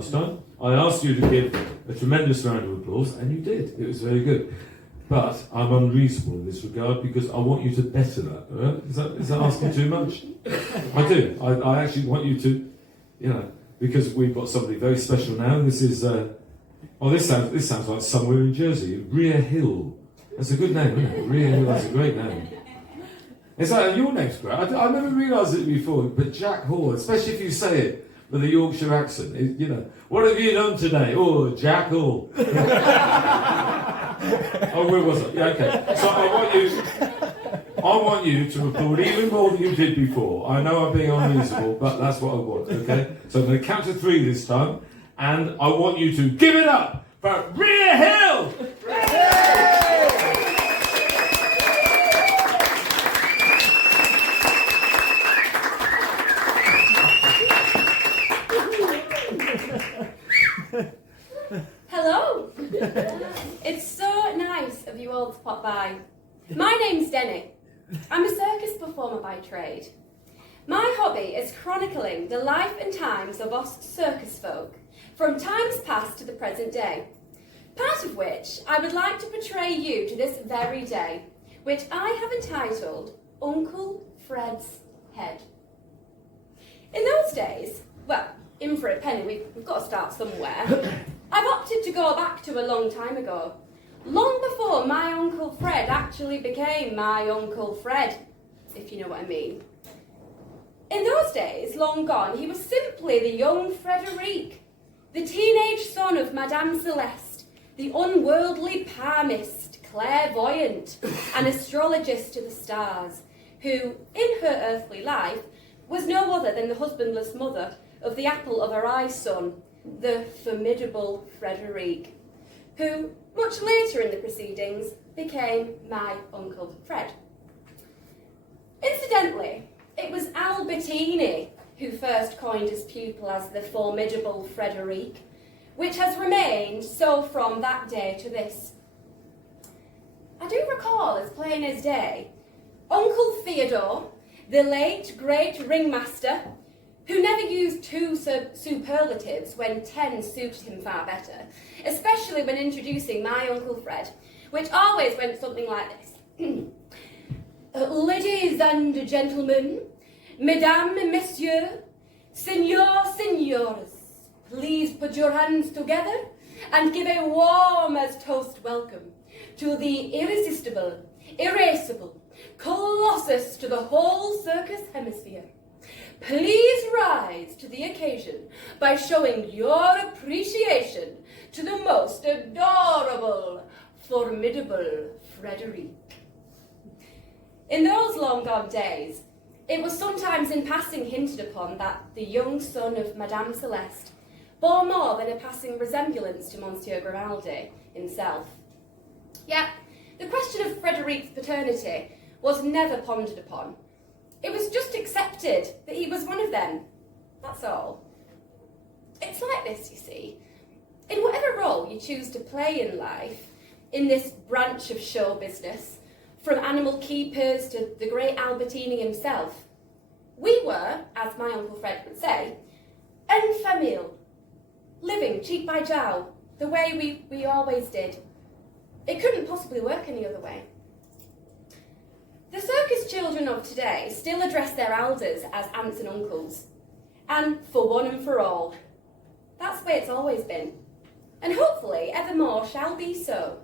last time. I asked you to give a tremendous round of applause, and you did. It was very good. But I'm unreasonable in this regard because I want you to better that. Right? Is that asking too much? I do. I actually want you to, because we've got somebody very special now. This is, this sounds like somewhere in Jersey. Rhea Hill. That's a good name, isn't it? Rhea Hill, that's a great name. Is that your name's great? I never realised it before, but Jack Hall, especially if you say it with a Yorkshire accent, what have you done today? Oh, Jack Hall. Oh, where was it? Yeah, okay. So I want you to applaud even more than you did before. I know I'm being unreasonable, but that's what I want, okay? So I'm going to count to 3 this time, and I want you to give it up for Rhea Hill! Hello! It's so nice of you all to pop by. My name's Denny. I'm a circus performer by trade. My hobby is chronicling the life and times of us circus folk, from times past to the present day, part of which I would like to portray you to this very day, which I have entitled Uncle Fred's Head. In those days, well, in for a penny, we've got to start somewhere. I've opted to go back to a long time ago, long before my Uncle Fred actually became my Uncle Fred, if you know what I mean. In those days, long gone, he was simply the young Frederic, the teenage son of Madame Celeste, the unworldly palmist, clairvoyant, and astrologist to the stars, who, in her earthly life, was no other than the husbandless mother of the apple of her eye's son, the formidable Frederic, who, much later in the proceedings, became my Uncle Fred. Incidentally, it was Albertini who first coined his pupil as the formidable Frederic, which has remained so from that day to this. I do recall as plain as day, Uncle Theodore, the late great ringmaster, who never used 2 superlatives when 10 suited him far better, especially when introducing my Uncle Fred, which always went something like this. Ladies and gentlemen, mesdames et messieurs, signors, signores, please put your hands together and give a warm as toast welcome to the irresistible, irascible colossus to the whole circus hemisphere. Please rise to the occasion by showing your appreciation to the most adorable, formidable Frederic. In those long gone days, it was sometimes in passing hinted upon that the young son of Madame Celeste bore more than a passing resemblance to Monsieur Grimaldi himself. Yet, the question of Frederic's paternity was never pondered upon. It was just accepted that he was one of them. That's all. It's like this, you see. In whatever role you choose to play in life, in this branch of show business, from animal keepers to the great Albertini himself, we were, as my Uncle Fred would say, en famille, living cheek by jowl, the way we always did. It couldn't possibly work any other way. The circus children of today still address their elders as aunts and uncles, and for one and for all. That's the way it's always been, and hopefully evermore shall be so.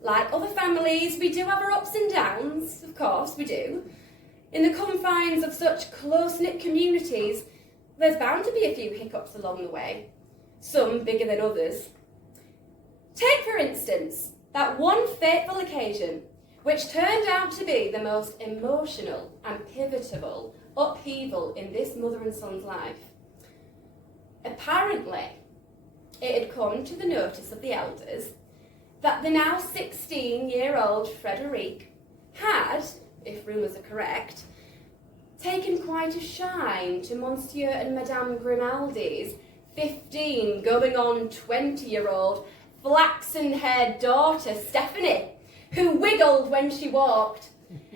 Like other families, we do have our ups and downs, of course we do. In the confines of such close-knit communities, there's bound to be a few hiccups along the way, some bigger than others. Take, for instance, that one fateful occasion which turned out to be the most emotional and pivotal upheaval in this mother and son's life. Apparently, it had come to the notice of the elders that the now 16-year-old Frederic had, if rumours are correct, taken quite a shine to Monsieur and Madame Grimaldi's 15 going on 20-year-old flaxen-haired daughter Stephanie, who wiggled when she walked,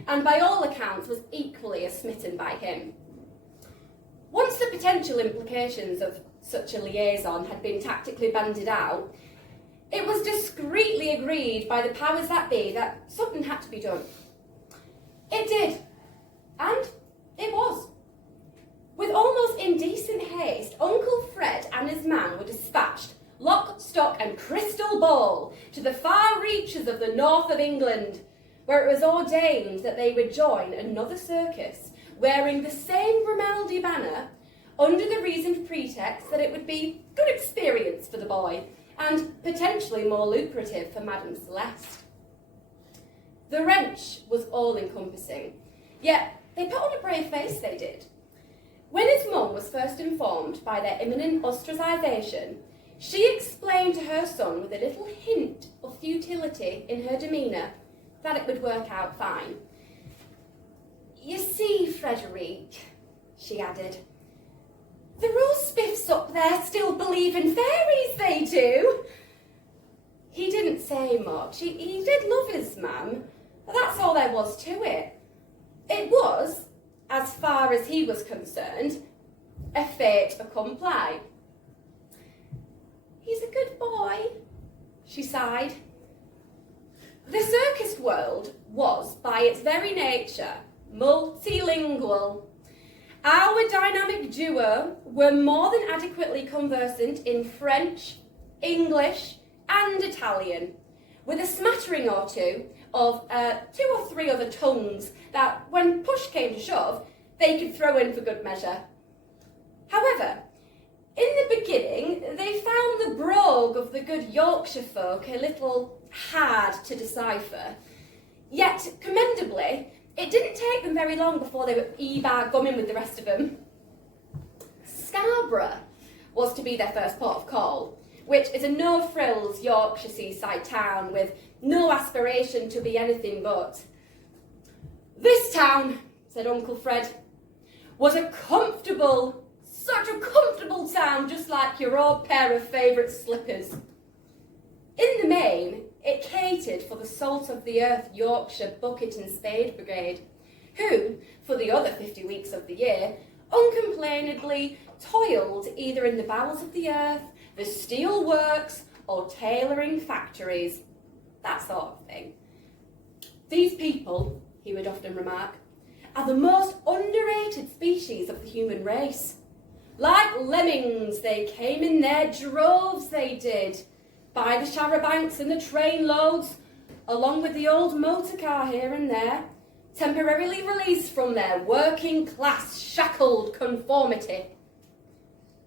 and by all accounts was equally as smitten by him. Once the potential implications of such a liaison had been tactically banded out, it was discreetly agreed by the powers that be that something had to be done. It did, and it was. With almost indecent haste, Uncle Fred and his man were dispatched, lock, stock and crystal ball, to the far reaches of the north of England, where it was ordained that they would join another circus, wearing the same Grimaldi banner, under the reasoned pretext that it would be good experience for the boy, and potentially more lucrative for Madame Celeste. The wrench was all-encompassing, yet they put on a brave face, they did. When his mum was first informed by their imminent ostracisation, she explained to her son with a little hint of futility in her demeanour that it would work out fine. "You see, Frederic," she added, "the Rosespiffs up there still believe in fairies, they do." He didn't say much. He did love his mam, but that's all there was to it. It was, as far as he was concerned, a fait accompli. "He's a good boy," she sighed. The circus world was, by its very nature, multilingual. Our dynamic duo were more than adequately conversant in French, English, and Italian, with a smattering or two of 2 or 3 other tongues that, when push came to shove, they could throw in for good measure. However, in the beginning, they found the brogue of the good Yorkshire folk a little hard to decipher. Yet, commendably, it didn't take them very long before they were bar gumming with the rest of them. Scarborough was to be their first port of call, which is a no-frills Yorkshire seaside town with no aspiration to be anything but. "This town," said Uncle Fred, "was such a comfortable town, just like your old pair of favourite slippers." In the main, it catered for the salt-of-the-earth Yorkshire bucket and spade brigade, who, for the other 50 weeks of the year, uncomplainedly toiled either in the bowels of the earth, the steel works, or tailoring factories. That sort of thing. "These people," he would often remark, "are the most underrated species of the human race. Like lemmings, they came in their droves, they did, by the charabancs and the train loads, along with the old motor car here and there, temporarily released from their working class shackled conformity.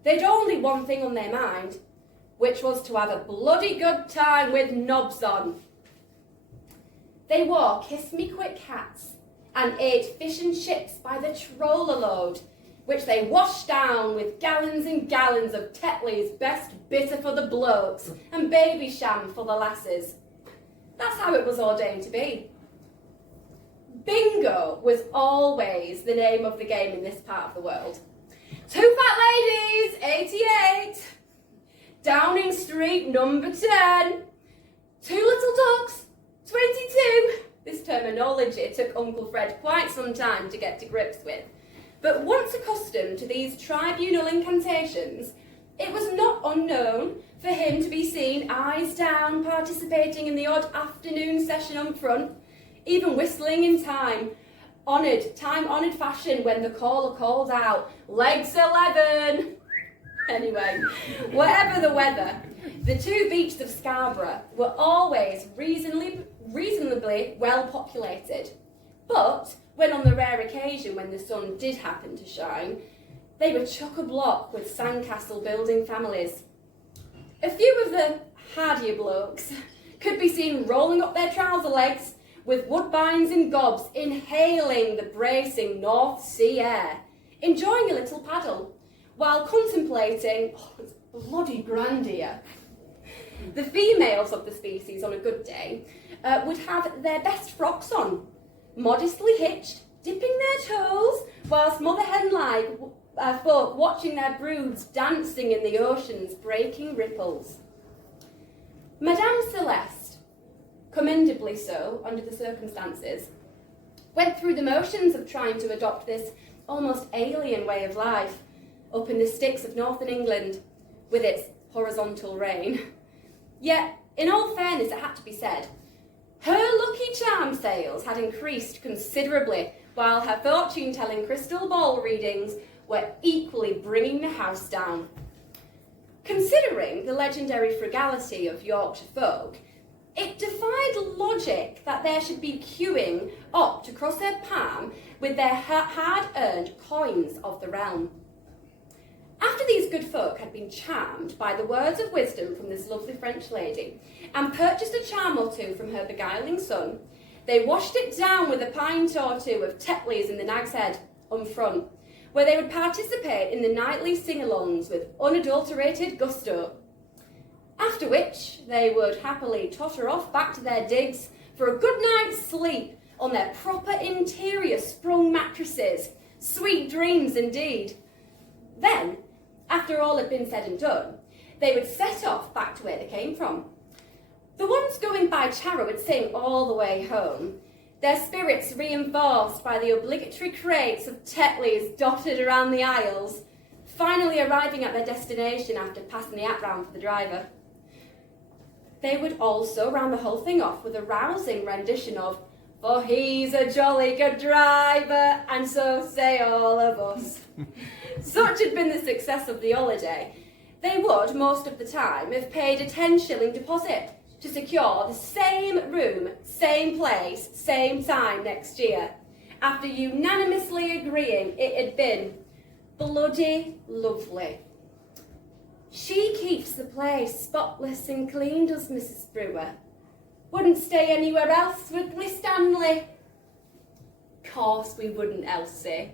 They'd only one thing on their mind, which was to have a bloody good time with knobs on. They wore kiss-me-quick hats and ate fish and chips by the troller load, which they washed down with gallons and gallons of Tetley's best bitter for the blokes and baby sham for the lasses. That's how it was ordained to be. Bingo was always the name of the game in this part of the world. 2 fat ladies, 88. Downing Street, number 10. 2 little ducks, 22. This terminology took Uncle Fred quite some time to get to grips with. But once accustomed to these tribunal incantations, it was not unknown for him to be seen eyes down participating in the odd afternoon session on front, even whistling in time-honoured fashion when the caller called out, "Legs 11!" Anyway, whatever the weather, the 2 beaches of Scarborough were always reasonably well populated. But when on the rare occasion when the sun did happen to shine, they were chock-a-block with sandcastle building families. A few of the hardier blokes could be seen rolling up their trouser legs with woodbines and gobs, inhaling the bracing North Sea air, enjoying a little paddle, while contemplating, it's bloody grand here. The females of the species on a good day would have their best frocks on, modestly hitched, dipping their toes, whilst mother hen-like folk watching their broods dancing in the ocean's breaking ripples. Madame Celeste, commendably so under the circumstances, went through the motions of trying to adopt this almost alien way of life up in the sticks of northern England, with its horizontal reign. Yet, in all fairness, it had to be said, her Lucky Charm sales had increased considerably, while her fortune-telling crystal ball readings were equally bringing the house down. Considering the legendary frugality of Yorkshire folk, it defied logic that there should be queuing up to cross their palm with their hard-earned coins of the realm. After these good folk had been charmed by the words of wisdom from this lovely French lady and purchased a charm or two from her beguiling son, they washed it down with a pint or two of Tetley's in the Nag's Head, on front, where they would participate in the nightly sing-alongs with unadulterated gusto. After which, they would happily totter off back to their digs for a good night's sleep on their proper interior sprung mattresses. Sweet dreams indeed. Then, after all had been said and done, they would set off back to where they came from. The ones going by Charrow would sing all the way home, their spirits reinforced by the obligatory crates of Tetley's dotted around the aisles, finally arriving at their destination after passing the hat round for the driver. They would also round the whole thing off with a rousing rendition of "For he's a jolly good driver, and so say all of us." Such had been the success of the holiday, they would, most of the time, have paid a 10-shilling deposit to secure the same room, same place, same time next year, after unanimously agreeing it had been bloody lovely. She keeps the place spotless and clean, does Mrs. Brewer. Wouldn't stay anywhere else, would we, Stanley? Course we wouldn't, Elsie.